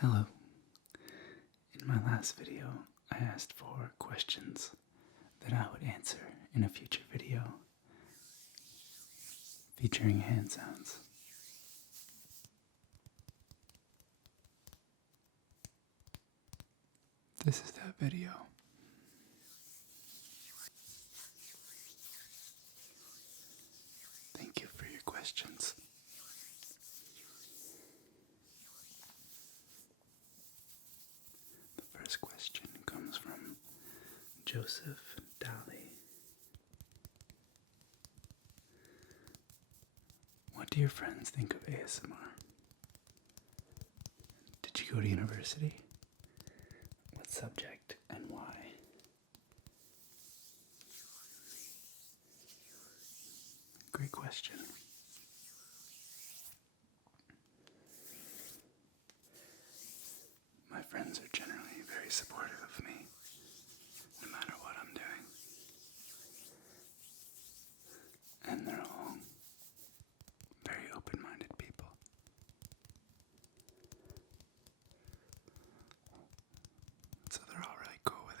Hello. In my last video, I asked for questions that I would answer in a future video featuring hand sounds. This is that video. Thank you for your questions. The first question comes from Joseph Daly. What do your friends think of ASMR? Did you go to university? What subject and why? Great question. My friends are generally very supportive of me, no matter what I'm doing. And they're all very open-minded people. So they're all really cool with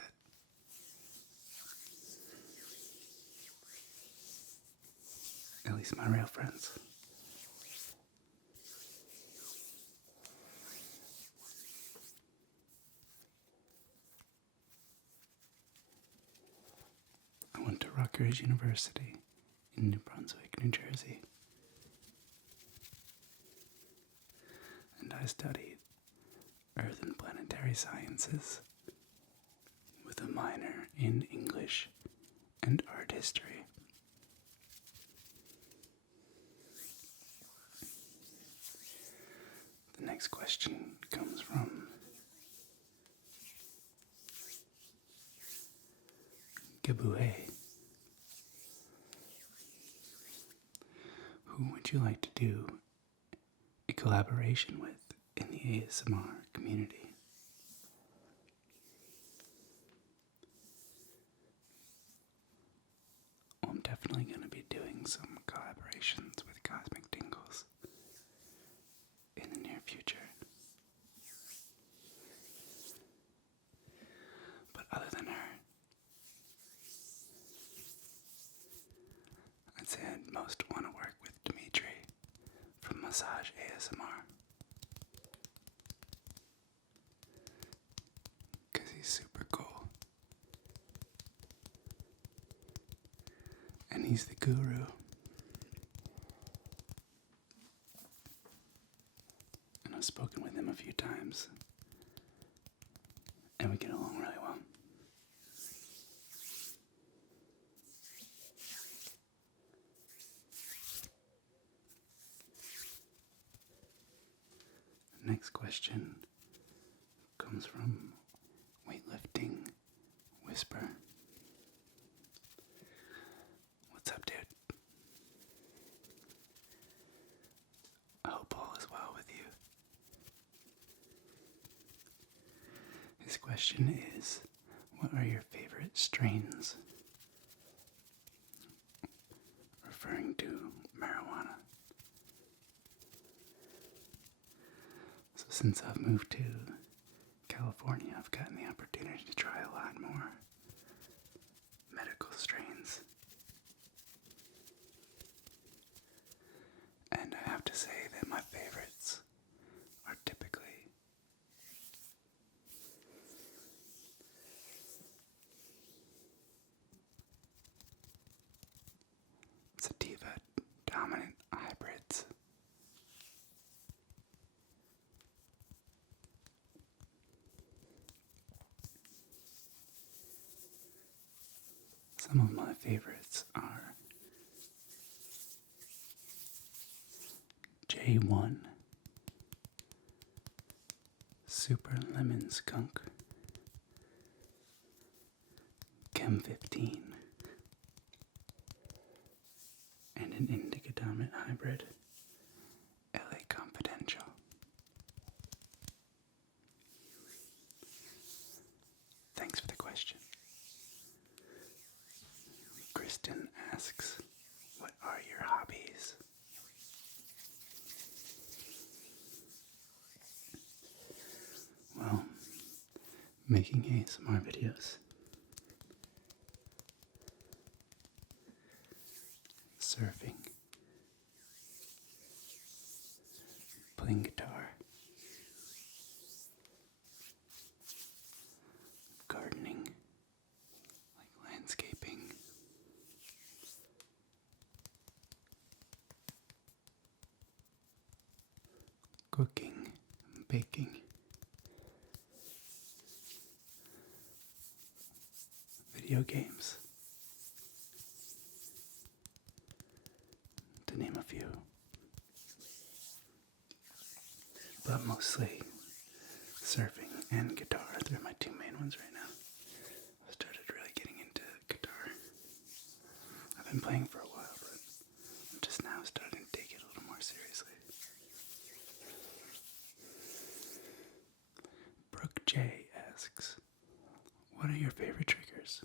it. At least my real friends. I went to Rutgers University in New Brunswick, New Jersey. And I studied Earth and Planetary Sciences with a minor in English and art history. The next question comes from Gabuhe. Who would you like to do a collaboration with in the ASMR community? Well, I'm definitely going to be doing some collaborations with Cosmic Tingles in the near future. But other than her, I'd say I'd most want to work with Dimitri from Massage ASMR. Because he's super cool. And he's the guru. And I've spoken with him a few times. And we get along really well. Next question comes from Weightlifting Whisper. What's up, dude? I hope all is well with you. His question is, what are your favorite strains? Referring to marijuana. So since I've moved to California, I've gotten the opportunity to try a lot more medical strains. And I have to say that my favorites are typically sativa dominant hybrids. Some of my favorites are J1, Super Lemon Skunk, Chem 15, and an Indica Dominant Hybrid, LA Confidential. Thanks for the question. Kristen asks, what are your hobbies? making ASMR videos, surfing, playing guitar, gardening, like landscaping, cooking, baking, video games, to name a few. But mostly surfing and guitar. They're my two main ones right now. I started really getting into guitar. I've been playing for a while, but I'm just now starting to take it a little more seriously. Brooke J asks, what are your favorite triggers?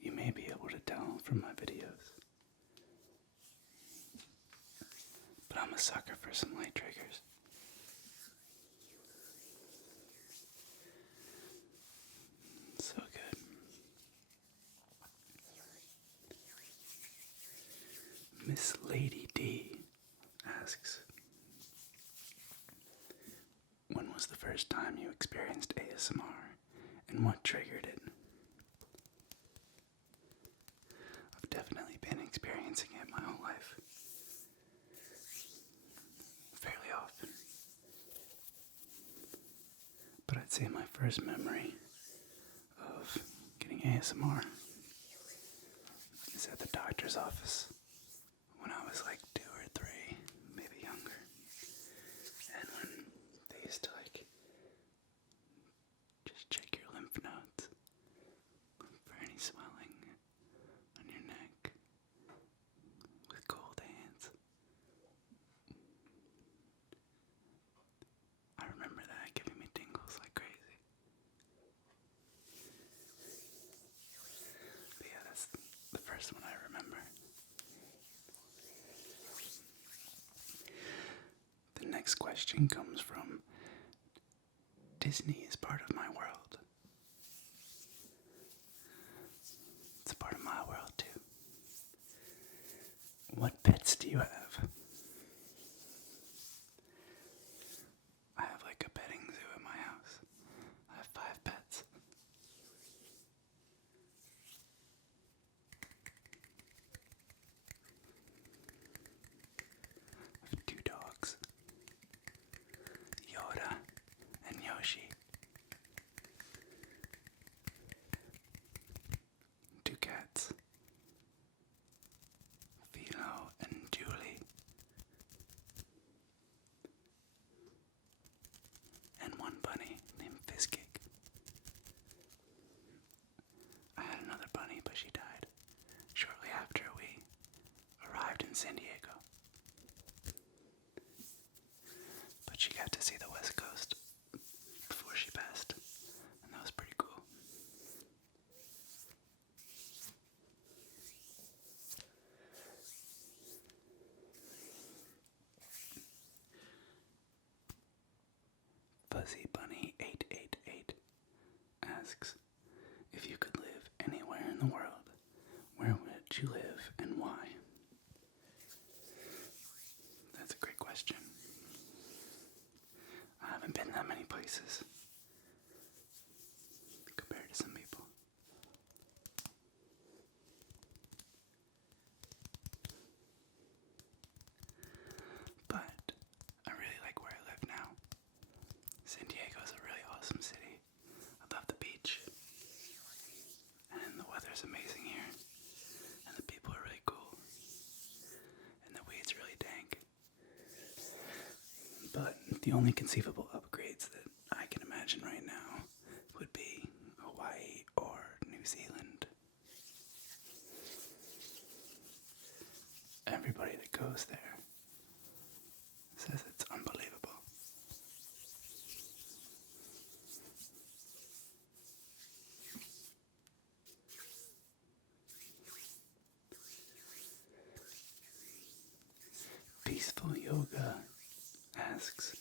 You may be able to tell from my videos, but I'm a sucker for some light triggers. So good. Miss Lady D asks, when was the first time you experienced ASMR and what triggered it? I've definitely been experiencing it my whole life. Fairly often. But I'd say my first memory of getting ASMR is at the doctor's office when I was like 2 or 3, maybe younger. And when they used to like just check your lymph nodes for any swelling on your neck with cold hands. I remember that giving me tingles like crazy. But yeah, that's the first one I remember. The next question comes from Disney is part of my world. It's a part of my world too. What pets do you have? I have like a petting zoo at my house. I have 5 pets. I have 2 dogs, Yoda and Yoshi. 2 cats, Philo and Julie. And 1 bunny named Fizkick. I had another bunny, but she died shortly after we arrived in San Diego. But she got to see the West Coast before she passed, and that was pretty cool. Fuzzy Bunny 888 asks, if you could live anywhere in the world, where would you live and why? That's a great question. I haven't been that many places compared to some people. But I really like where I live now. San Diego is a really awesome city. I love the beach. And the weather's amazing here. And the people are really cool. And the weed's really dank. But the only conceivable upgrades that I can imagine right now would be Hawaii or New Zealand. Everybody that goes there says it's unbelievable. Peaceful Yoga asks,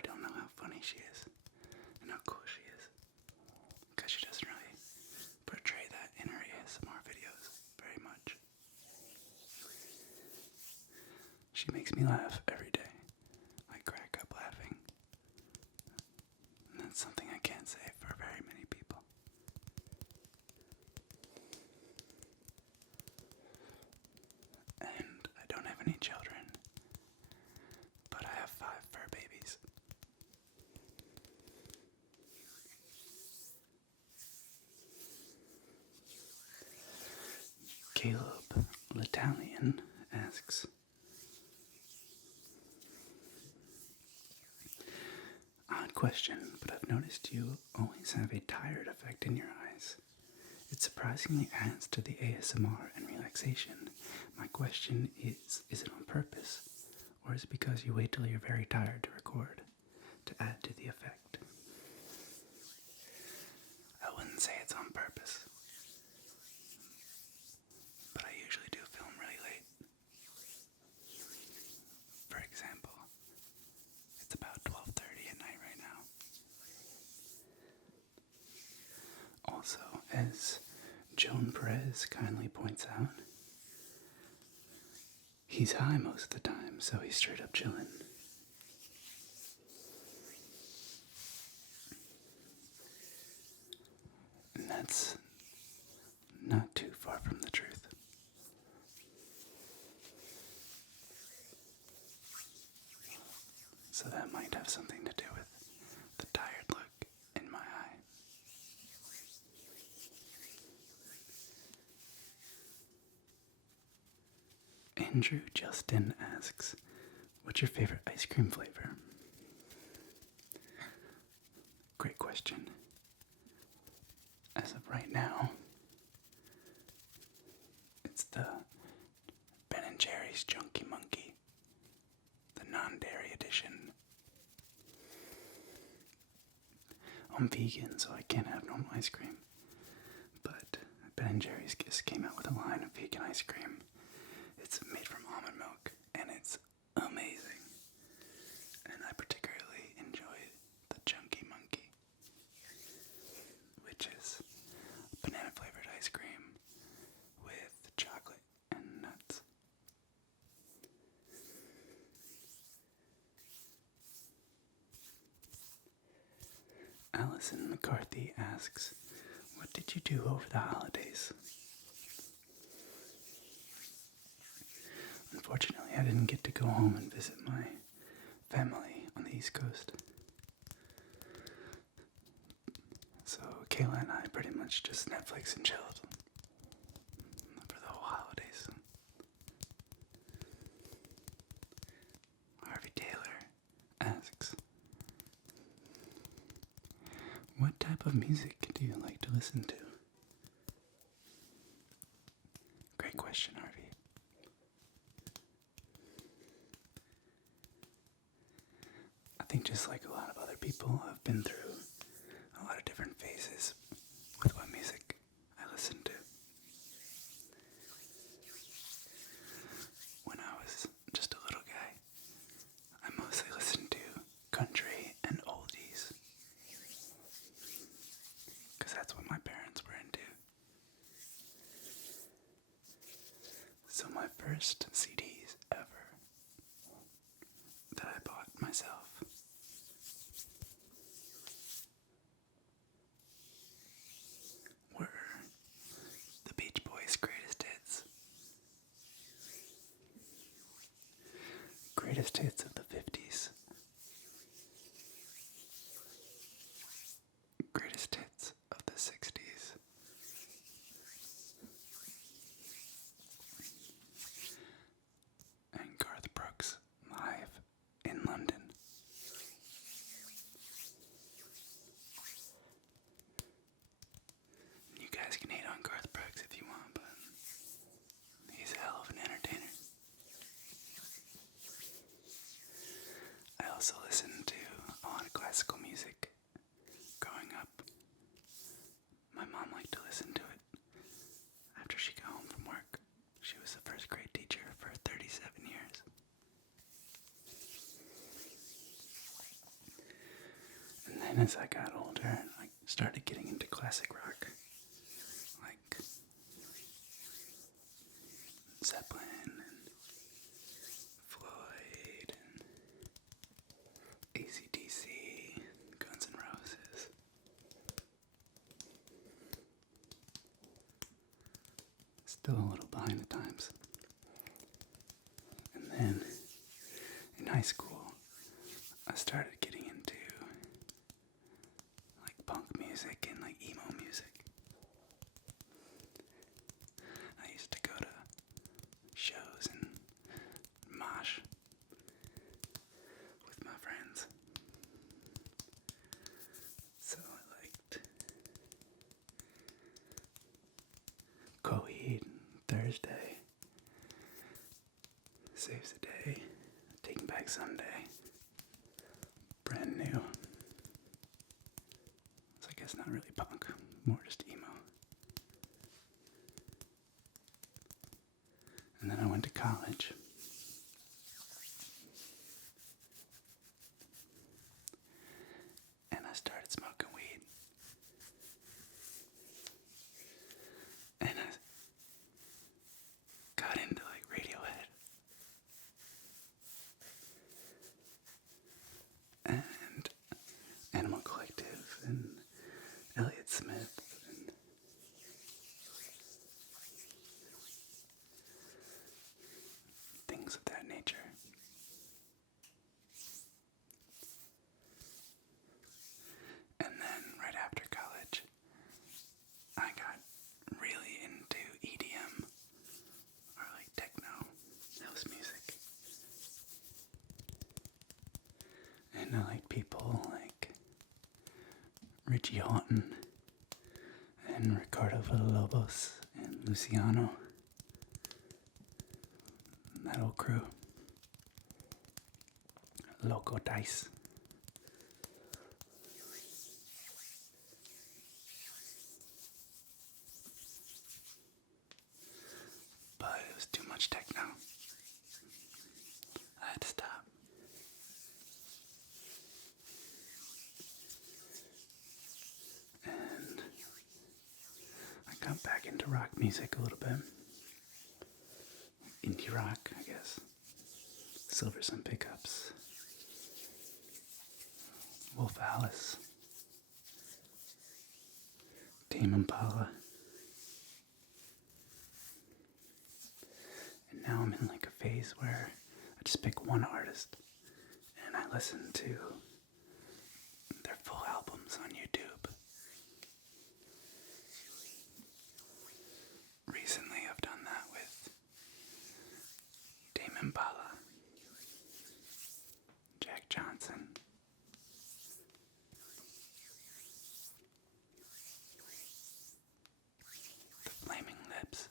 I don't know how funny she is and how cool she is, because she doesn't really portray that in her ASMR videos very much. She makes me laugh every day. I crack up laughing. And that's something I can't say for very many people. And I don't have any children, but I have 5 fur babies. Caleb L'Italian asks, odd question, but I've noticed you always have a tired effect in your eyes. It surprisingly adds to the ASMR and relaxation. My question is it on purpose, or is it because you wait till you're very tired to record, to add to the effect? I wouldn't say it's on purpose, but I usually do film really late. For example, it's about 12:30 at night right now. Also, as Joan Perez kindly points out, he's high most of the time, so he's straight up chilling. And that's not too far from the truth. So that might have something to do with the tired look in my eye. Andrew Justin asks, what's your favorite ice cream flavor? Great question. As of right now, it's the Ben & Jerry's Chunky Monkey, the non-dairy edition. I'm vegan, so I can't have normal ice cream, but Ben & Jerry's just came out with a line of vegan ice cream. It's made from almond milk, and it's amazing. And I particularly enjoy the Chunky Monkey, which is banana-flavored ice cream with chocolate and nuts. Allison McCarthy asks, what did you do over the holidays? Unfortunately, I didn't get to go home and visit my family on the East Coast. So Kayla and I pretty much just Netflix and chilled for the whole holidays. Harvey Taylor asks, what type of music do you like to listen to? Great question, Harvey. I think just like a lot of other people, I've been through a lot of different phases with what music I listen to. When I was just a little guy, I mostly listened to country and oldies, because that's what my parents were into. So my first CDs ever that I bought myself were the Beach Boys' Greatest Hits. Greatest Hits of the 50s. Greatest Hits of the 60s. And Garth Brooks live in London. You guys can hate on Garth Brooks if you want, but he's a hell of an entertainer. then as I got older, I started getting into classic rock, like Zeppelin and Floyd and AC/DC, Guns N' Roses. Still a little behind the times. And then in high school, I started getting into like punk music and like emo music. I used to go to shows and mosh with my friends. So I liked Coheed, Thursday, Saves the Day, Taking Back Sunday, Brand New. So I guess not really punk, more just emo. And then I went to college. And I started smoking weed. And I got into like Radiohead. And Animal Collective and Elliott Smith and things of that nature. And then right after college, I got really into EDM or like techno, house music. And I like people like Richie Houghton and Ricardo Villalobos and Luciano. And that old crew. Loco Dice. But it was too much techno. I had to stop. And I got back into rock music a little bit. Indie rock, I guess. Silver Sun Pickups. Wolf Alice. Tame Impala. And now I'm in like a phase where I just pick one artist and I listen to their full albums on YouTube. Recently I've done that with Tame Impala, Jack Johnson, The Flaming Lips,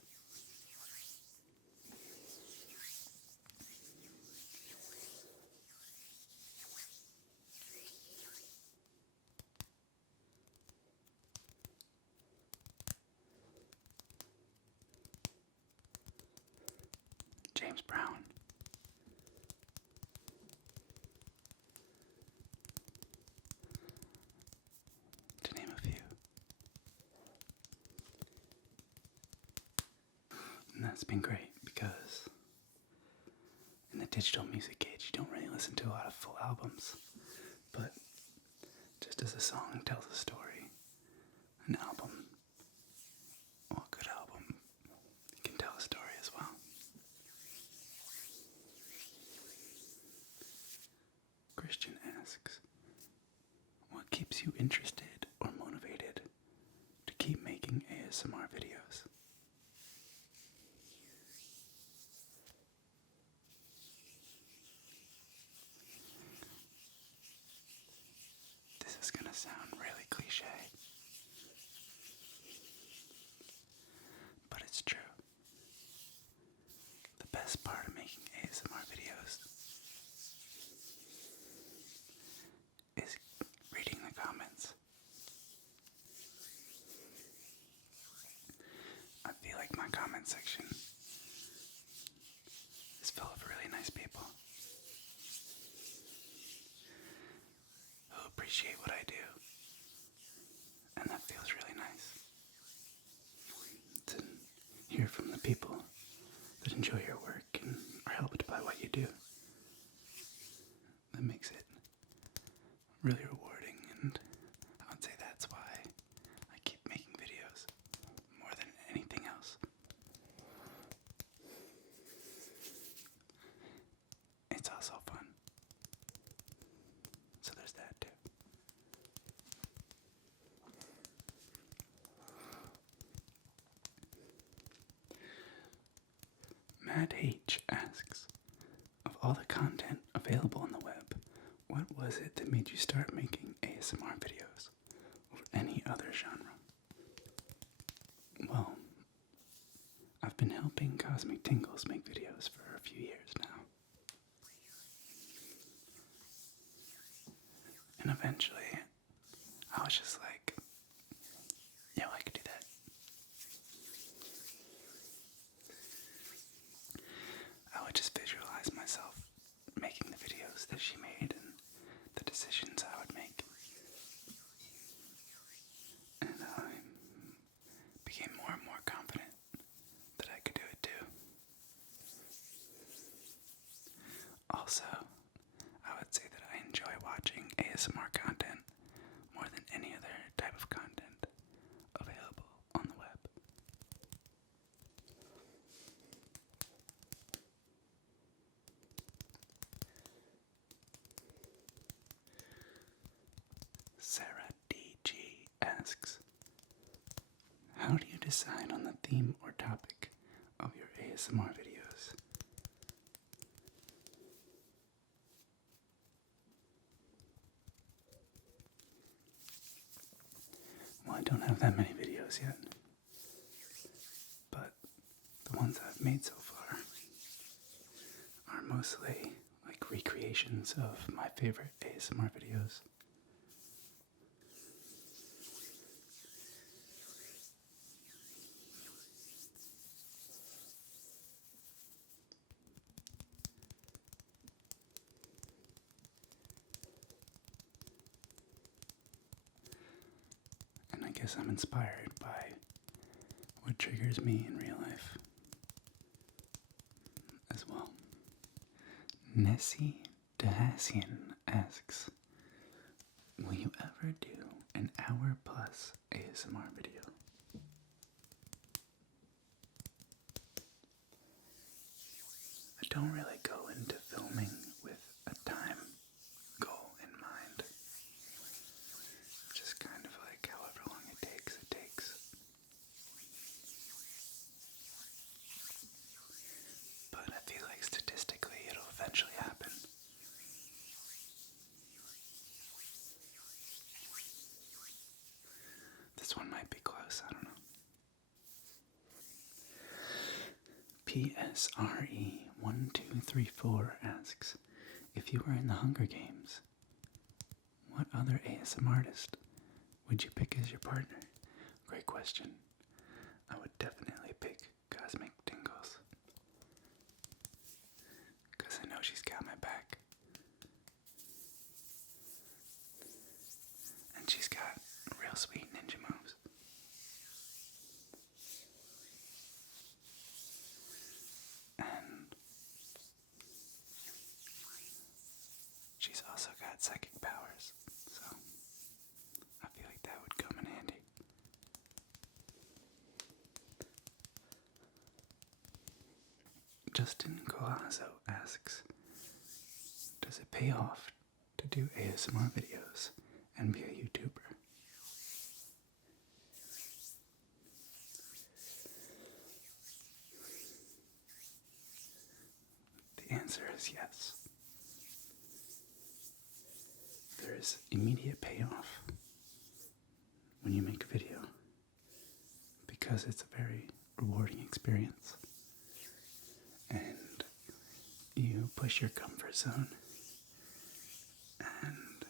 James Brown, to name a few. And that's been great because in the digital music age, you don't really listen to a lot of full albums. But just as a song tells a story, an album, well, a good album, can tell a story as well. Christian asks, what keeps you interested or motivated to keep making ASMR videos? This is gonna sound really cliche, but it's true. The best part of making ASMR videos is reading the comments. I feel like my comment section is full of really nice people who appreciate what I do. And that feels really nice. To hear from the people that enjoy your work and are helped by what you do. That makes it really rewarding, and I would say that's why I keep making videos more than anything else. It's also fun. So there's that too. Matt H. asks, of all the content available on the web, what was it that made you start making ASMR videos over any other genre? Well, I've been helping Cosmic Tingles make videos for a few years now. And eventually, I was just like, yeah, I could do that. I would just visualize myself making the videos that she made and the decisions I would make. And I became more and more confident that I could do it too. Also, I would say that I enjoy watching ASMR content more than any other type of content available on the web. Sarah DG asks, how do you decide on the theme or topic of your ASMR videos? Well, I don't have that many videos yet, but the ones I've made so far are mostly like recreations of my favorite ASMR videos. And I guess I'm inspired by what triggers me in real life as well. Nessie Dahassian asks, will you ever do an hour plus ASMR video? I don't really go into filming with a time goal in mind. Just kind of like however long it takes, it takes. But I feel like statistically it'll eventually happen. This one might be close, I don't know. PSRE1234 asks, if you were in the Hunger Games, what other ASM artist would you pick as your partner? Great question. I would definitely pick Cosmic Tingles, because I know she's got my back. And she's got real sweet ninja moves. And she's also got psychic powers, so I feel like that would come in handy. Justin Collazo asks, does it pay off to do ASMR videos and be a YouTuber? The answer is yes. There is immediate payoff when you make a video because it's a very rewarding experience. And you push your comfort zone, and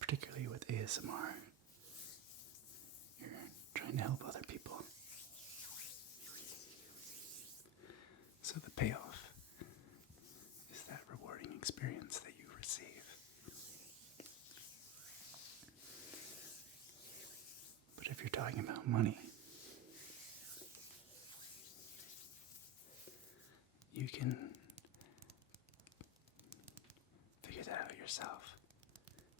particularly with ASMR, you're trying to help other people. So the payoff is that rewarding experience that you receive. you can figure that out yourself.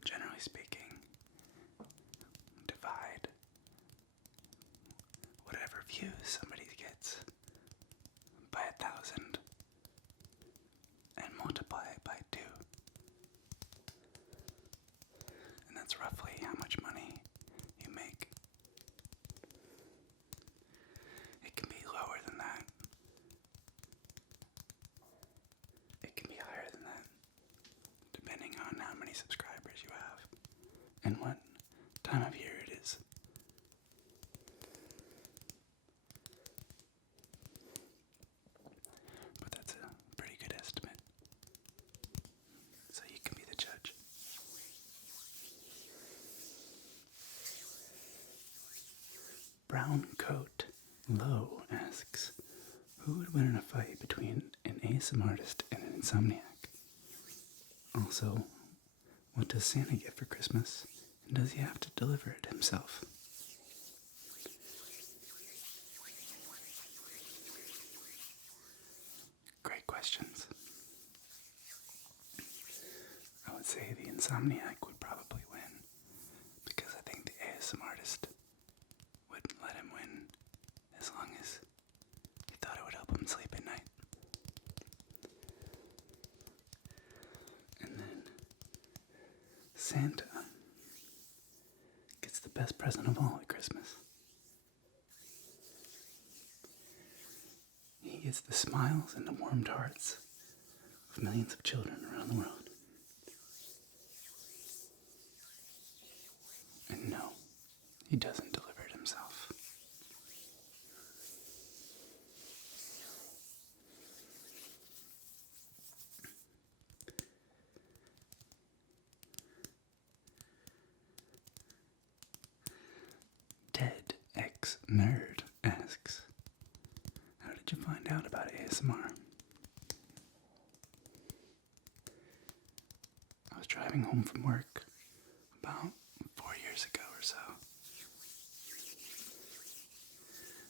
Generally speaking, divide whatever views somebody gets by 1,000 and multiply it by 2. And that's roughly how much money you make. It can be lower than that. It can be higher than that, depending on how many subscribers you have and what time of year it is. But that's a pretty good estimate. So you can be the judge. Brown Coat Low asks, who would win in a fight between an ASMR artist and an Insomniac? Also, what does Santa get for Christmas? And does he have to deliver it himself? Great questions. I would say the Insomniac would probably win, because I think the ASMR artist would let him win as long as he thought it would help him sleep at night. And then Santa gets the best present of all at Christmas. He gets the smiles and the warmed hearts of millions of children around the world. And no, he doesn't deliver it himself. Dead X Nerd asks, how did you find out about ASMR? I was driving home from work about 4 years ago or so,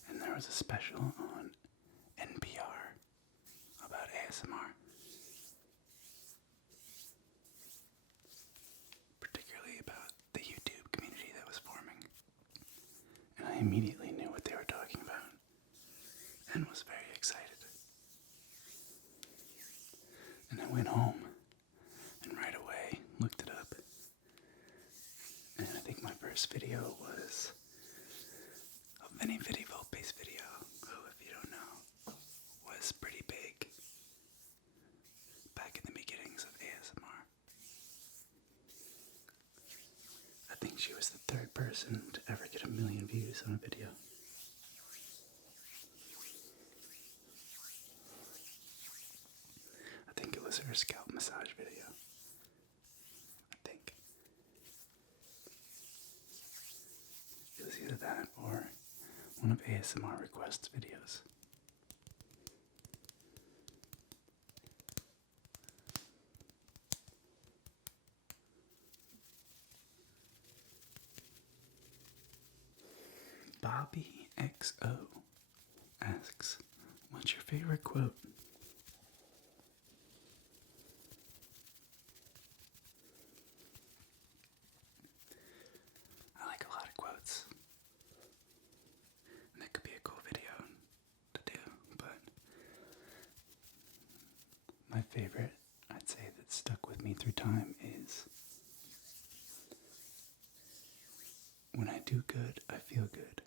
and there was a special on NPR about ASMR, particularly about the YouTube community that was forming, and I immediately knew what they were talking about and was very excited. And I went home and right away looked it up. And I think my first video was a Vinny Vidi Volpe's video, who, if you don't know, was pretty big back in the beginnings of ASMR. I think she was the third person to ever get 1 million views on a video. I think it was her scalp massage video. I think. It was either that or one of ASMR requests videos. Bobby XO asks, what's your favorite quote? I like a lot of quotes. And that could be a cool video to do, but my favorite, I'd say, that stuck with me through time is, when I do good, I feel good.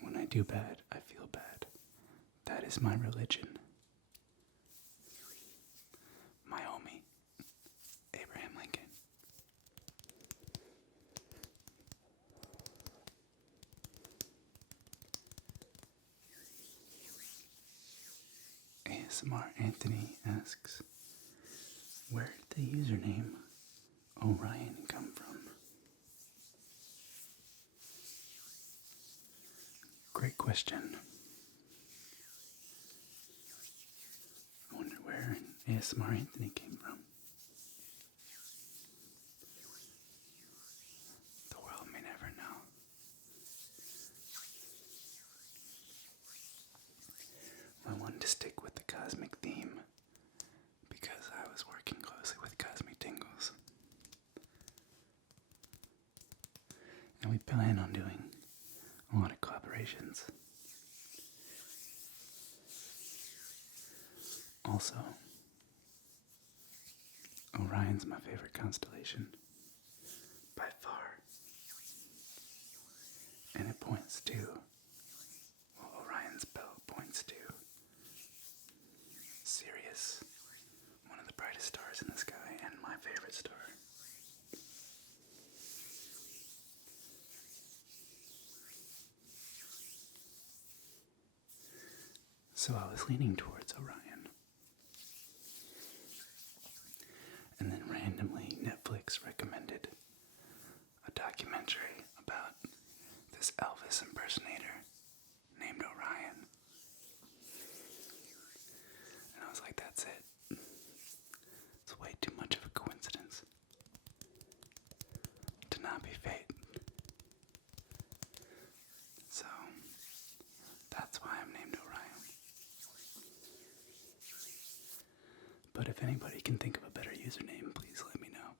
When I do bad, I feel bad. That is my religion. My homie, Abraham Lincoln. ASMR Anthony asks, where did the username Orion come from? Great question. I wonder where ASMR Anthony came from. The world may never know. I wanted to stick with the cosmic theme because I was working closely with Cosmic Tingles. And we plan on doing a lot of collaborations. Also, Orion's my favorite constellation, by far. And it points to, well, Orion's belt points to Sirius, one of the brightest stars in the sky, and my favorite star. So I was leaning towards Orion. And then randomly Netflix recommended a documentary about this Elvis impersonator named Orion. And I was like, that's it. It's way too much of a coincidence to not be fate. So that's why I'm named Orion. But if anybody can think of a better username, please let me know.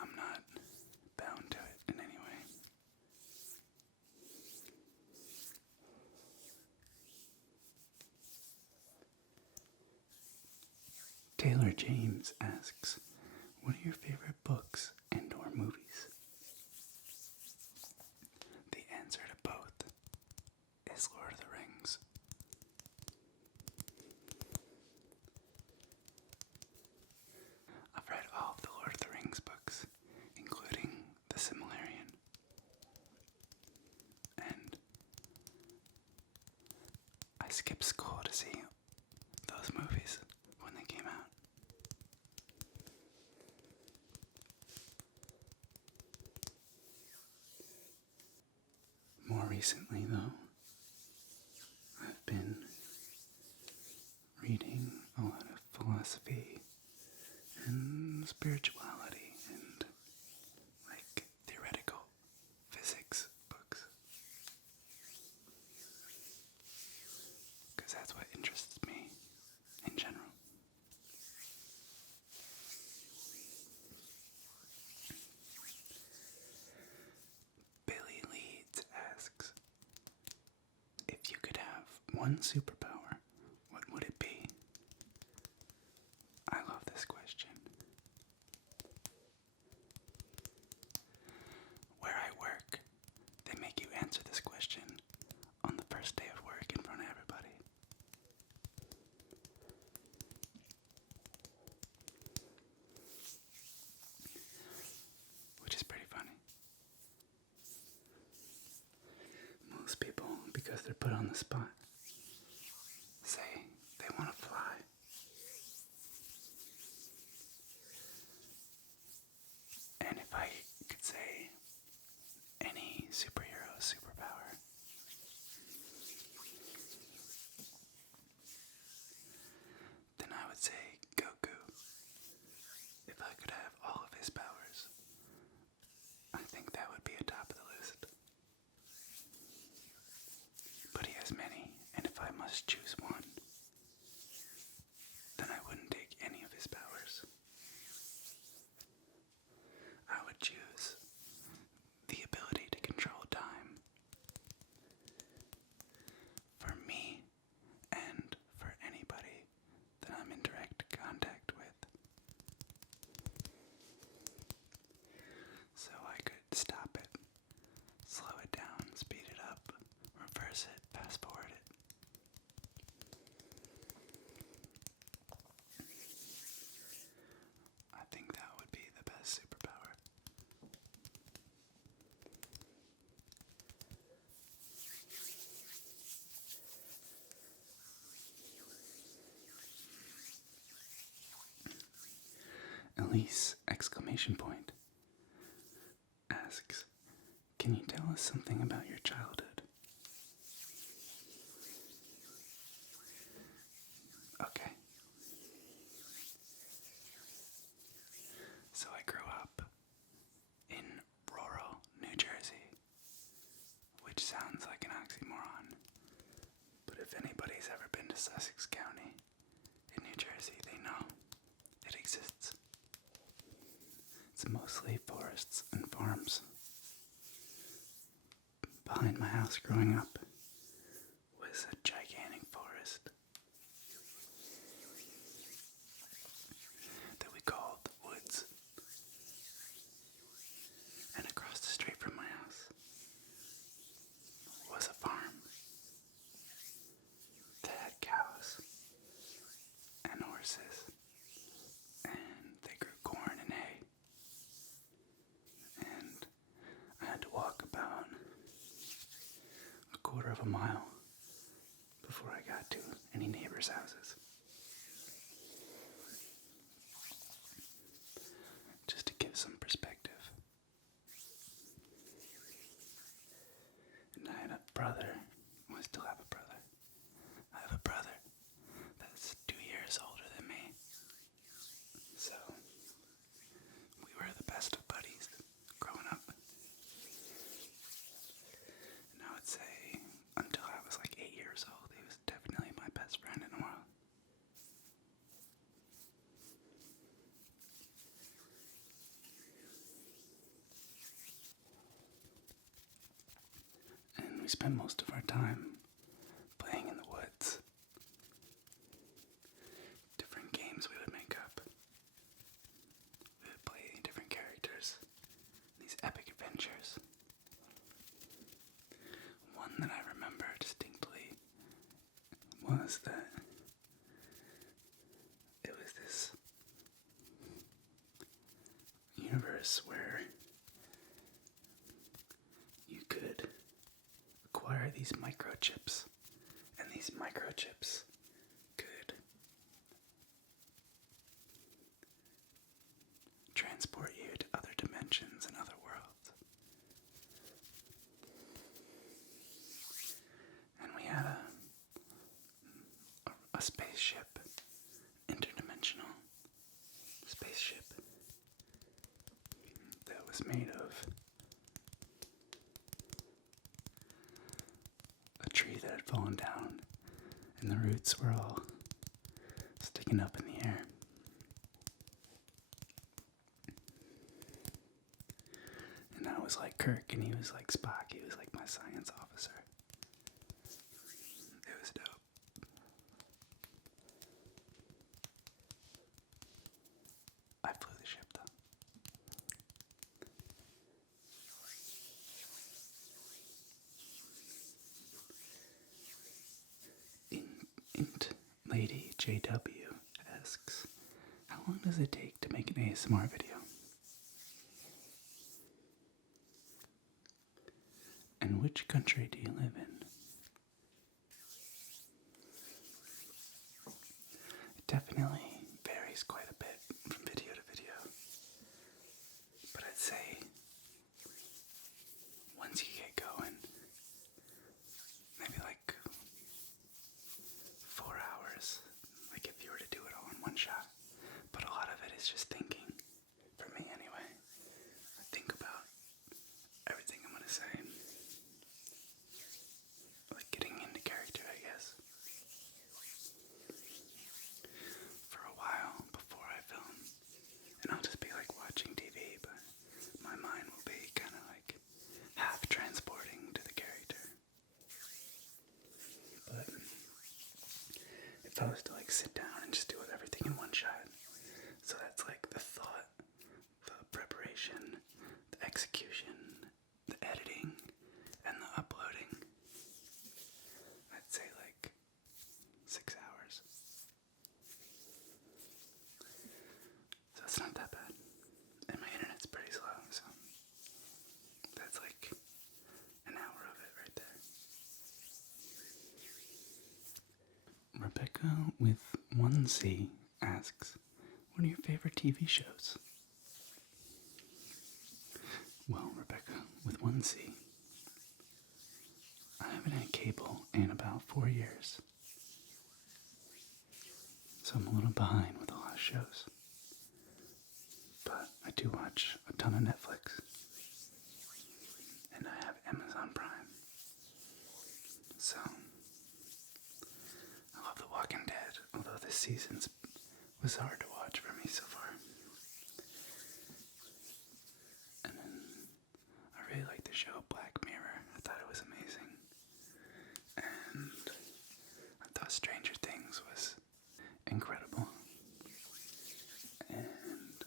I'm not bound to it in any way. Taylor James asks, what are your favorite books and or movies? The answer to both is Lord of the Rings. I've read all of the Lord of the Rings books, including the Silmarillion. And I skipped school to see those movies when they came out. More recently, though, I've been reading a lot of philosophy and spirituality and like theoretical physics books, because that's what interests me in general. Billy Leeds asks, if you could have one superpower, what would it be? I love this question. Where I work, they make you answer this question on the first day of work in front of everybody. Which is pretty funny. Most people, because they're put on the spot, say they want to fly. And if I could say any superhero superpower, then I would say Goku. If I could have all of his powers, I think that would be atop of the list. But he has many, and if I must choose one, then I wouldn't take any of his powers. I would choose the ability to control time. For me, and for anybody that I'm in direct contact with. So I could stop it, slow it down, speed it up, reverse it, fast forward it. I think that would be the best superpower. Elise, exclamation point, asks, can you tell us something about your childhood? Okay. So I grew up in rural New Jersey, which sounds like an oxymoron, but if anybody's ever been to Sussex County in New Jersey, they know it exists. It's mostly forests and farms. Behind my house growing up was a gigantic forest that we called the woods. And across the street from my house was a farm that had cows and horses, and they grew corn and hay. And I had to walk about a quarter of a mile before I got to any neighbors' houses. Just to give some perspective. And I had a brother. Well, I still have a brother. I have a brother that's 2 years older than me. So, we were the best of buddies growing up. And I would say, until I was like 8 years old, he was definitely my best friend in the world. And we spent most of our time playing in the woods. Different games we would make up. We would play different characters. These epic adventures. One that I remember distinctly was that it was this universe where you could acquire these microchips, and these microchips could transport you to other dimensions and other worlds. And we had a spaceship, interdimensional spaceship, that was made of a tree that had fallen down, and the roots were all sticking up in the air. And I was like Kirk, and he was like Spock. He was like my science officer. It was dope. I flew the ship, though. Int Lady JW asks, how long does it take to make an ASMR video? And which country do you live in? It definitely varies quite a bit from video to video. But I'd say once you get going, maybe like 4 hours, like if you were to do it all in one shot. But a lot of it is just thinking, for me anyway. I think about everything I'm gonna say. Like getting into character, I guess. For a while before I film, and I'll just be like watching TV, but my mind will be kind of like half transporting to the character. But if I was to like sit down and just do everything in one shot, so that's like the thought, the preparation, the execution, the editing, and the uploading, I'd say like 6 hours. So it's not that bad. And my internet's pretty slow, so that's like an hour of it right there. Rebecca with 1C asks, what are your favorite TV shows? Well, Rebecca with 1C, I haven't had cable in about 4 years. So I'm a little behind with a lot of shows. But I do watch a ton of Netflix. And I have Amazon Prime. So I love The this season was hard to watch for me so far. And then I really liked the show Black Mirror. I thought it was amazing. And I thought Stranger Things was incredible. And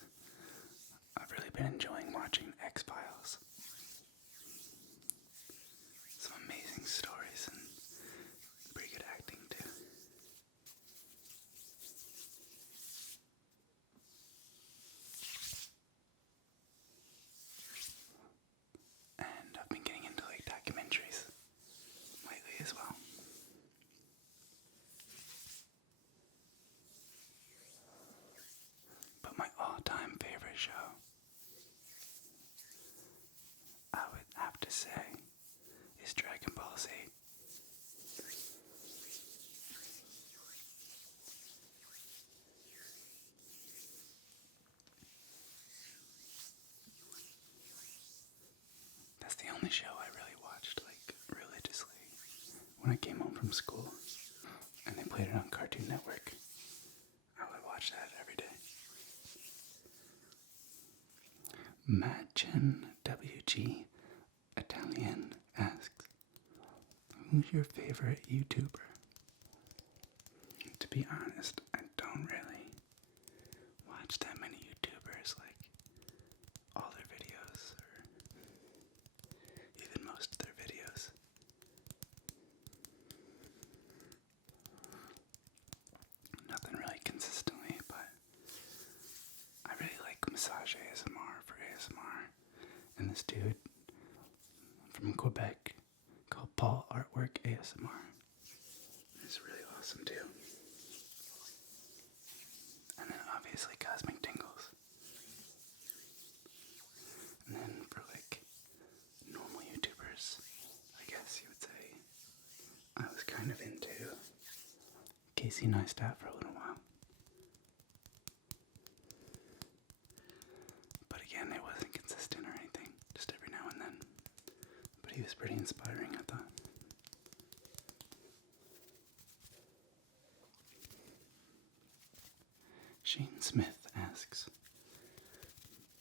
I've really been enjoying watching X-Files. Some amazing stories and pretty good acting too. And I've been getting into like documentaries lately as well. But my all-time favorite show, I would have to say, is Dragon Ball Z. That's the only show I really watched, like, religiously when I came home from school and they played it on Cartoon Network. I would watch that every day. Machen WG Italian asks, who's your favorite YouTuber? To be honest, I don't really watch that many YouTubers, like all their videos or even most of their videos. Nothing really consistently, but I really like massage ASMR for ASMR. And this dude from Quebec called Paul Artwork ASMR is really awesome too. And then obviously Cosmic Tingles. And then for like normal YouTubers, I guess you would say, I was kind of into Casey Neistat for a little while. But again, it wasn't consistent or anything, just every now and then. But he was pretty inspiring, I thought. Shane Smith asks,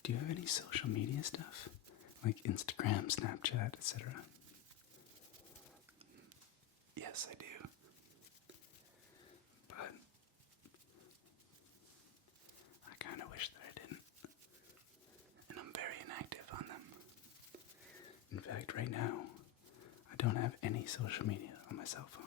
do you have any social media stuff? Like Instagram, Snapchat, etc.? Yes, I do. But I kind of wish that I didn't. And I'm very inactive on them. In fact, right now, I don't have any social media on my cell phone.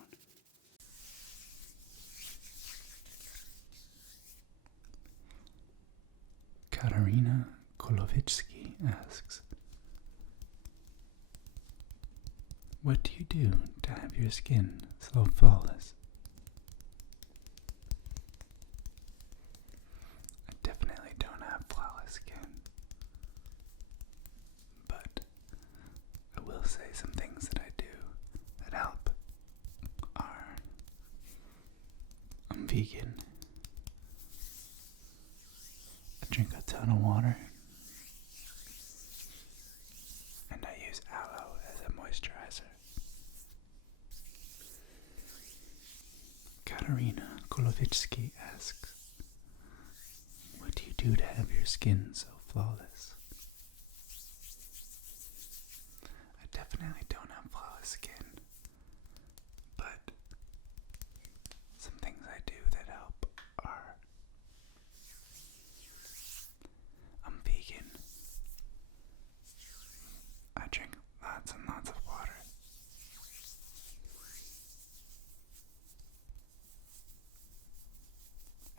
Katarina Kolovitsky asks, what do you do to have your skin so flawless? I definitely don't have flawless skin, but I will say some things that I do that help are, I'm vegan. I drink a ton of water, and I use aloe as a moisturizer. Katarina Kolovitsky asks, what do you do to have your skin so flawless? I definitely don't have flawless skin, but some things I do that help are, I'm vegan. I drink lots and lots of water.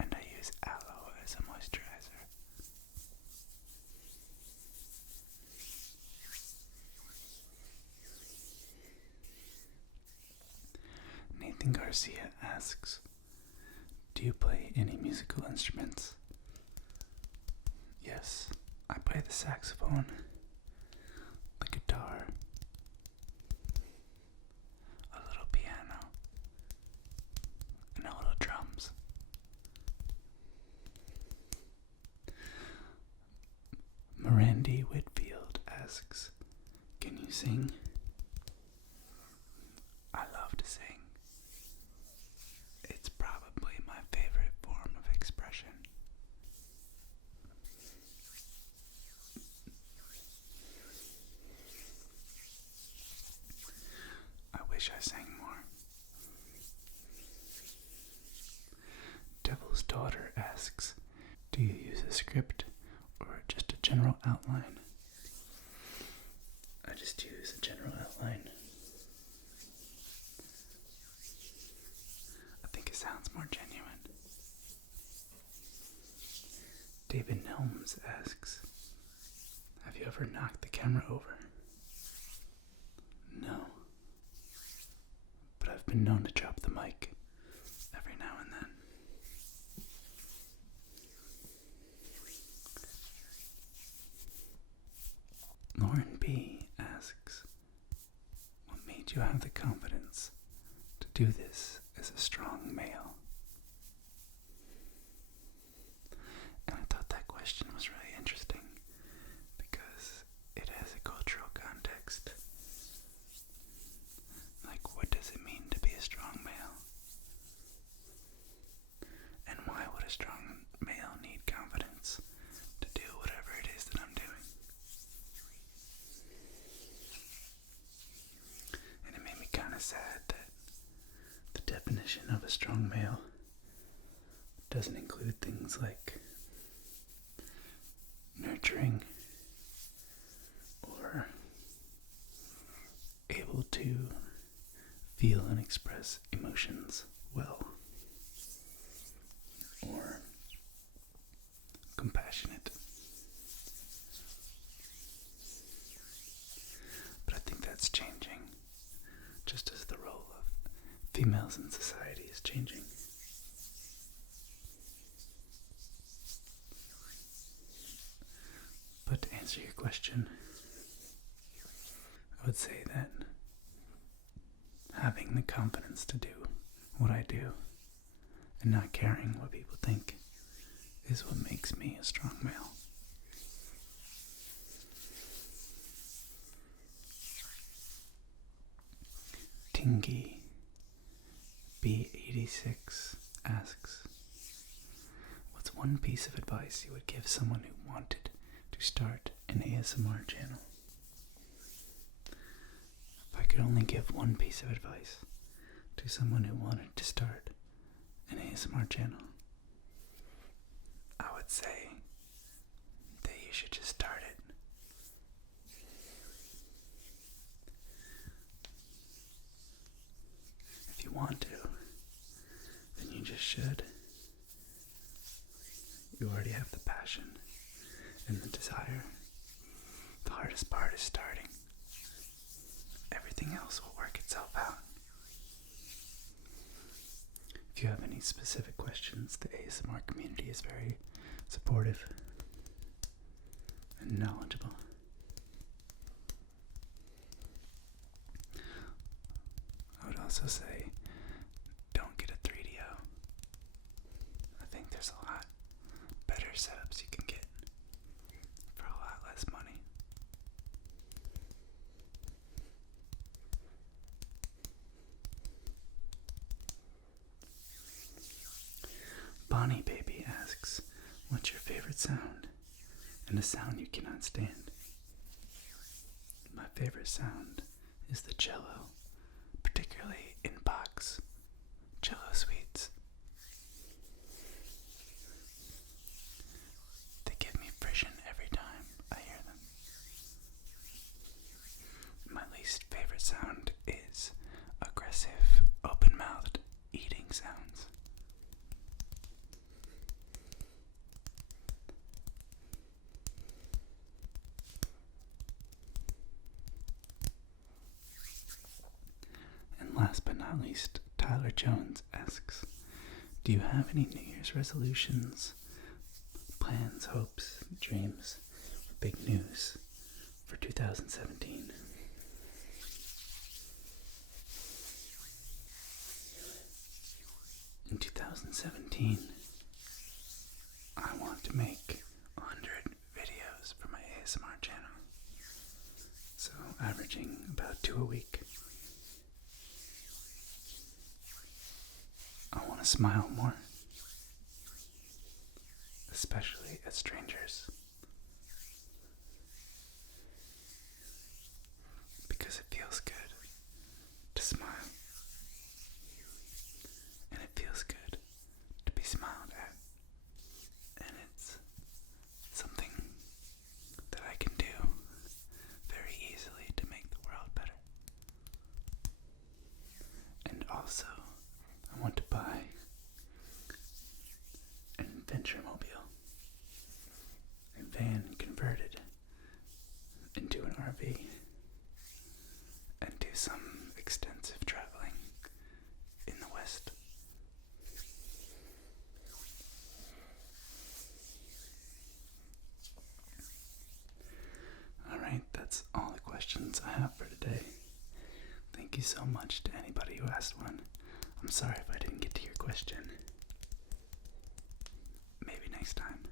And I use aloe as a moisturizer. Nathan Garcia asks, do you play any musical instruments? Yes, I play the saxophone, the guitar, a little piano, and a little drums. Mirandy Whitfield asks, can you sing? I love to sing. It's probably my favorite daughter asks, do you use a script or just a general outline? I just use a general outline. I think it sounds more genuine. David Nelms asks, have you ever knocked the camera over? No. But I've been known to drop the mic every now and then. Lauren B. asks, what made you have the confidence to do this as a strong male? And I thought that question was really interesting because it has a cultural context. Like, what does it mean to be a strong male? And why would a strong male need confidence to do whatever it is that I'm doing? And it made me kind of sad that the definition of a strong male doesn't include things like nurturing or able to feel and express emotions well, or compassionate. But I think that's changing, just as the role of females in society is changing. But to answer your question, I would say that having the confidence to do what I do and not caring what people think is what makes me a strong male. Tingy B86 asks, what's one piece of advice you would give someone who wanted to start an ASMR channel? If I could only give one piece of advice to someone who wanted to start an ASMR channel, I would say that you should just start it. If you want to, then you just should. You already have the passion and the desire. The hardest part is starting. Everything else will work itself out. If you have any specific questions, the ASMR community is very supportive and knowledgeable. I would also say, don't get a 3DO. I think there's a lot better setups you can get for a lot less money. Bonnie Baby asks, what's your favorite sound and a sound you cannot stand? My favorite sound is the cello, particularly in box cello suites. They give me frisson every time I hear them. My least favorite sound is aggressive, open-mouthed eating sounds. And last but not least, Tyler Jones asks, do you have any New Year's resolutions, plans, hopes, dreams, or big news for 2017? In 2017, I want to make 100 videos for my ASMR channel. So averaging about 2 a week. I want to smile more, especially at strangers, because it feels good to smile, and it feels good to be smiled at. Also, I want to buy an adventure mobile, a van converted into an RV, and do some extensive traveling in the West. Alright, that's all the questions I have for today. Thank you so much to anybody who asked one. I'm sorry if I didn't get to your question. Maybe next time.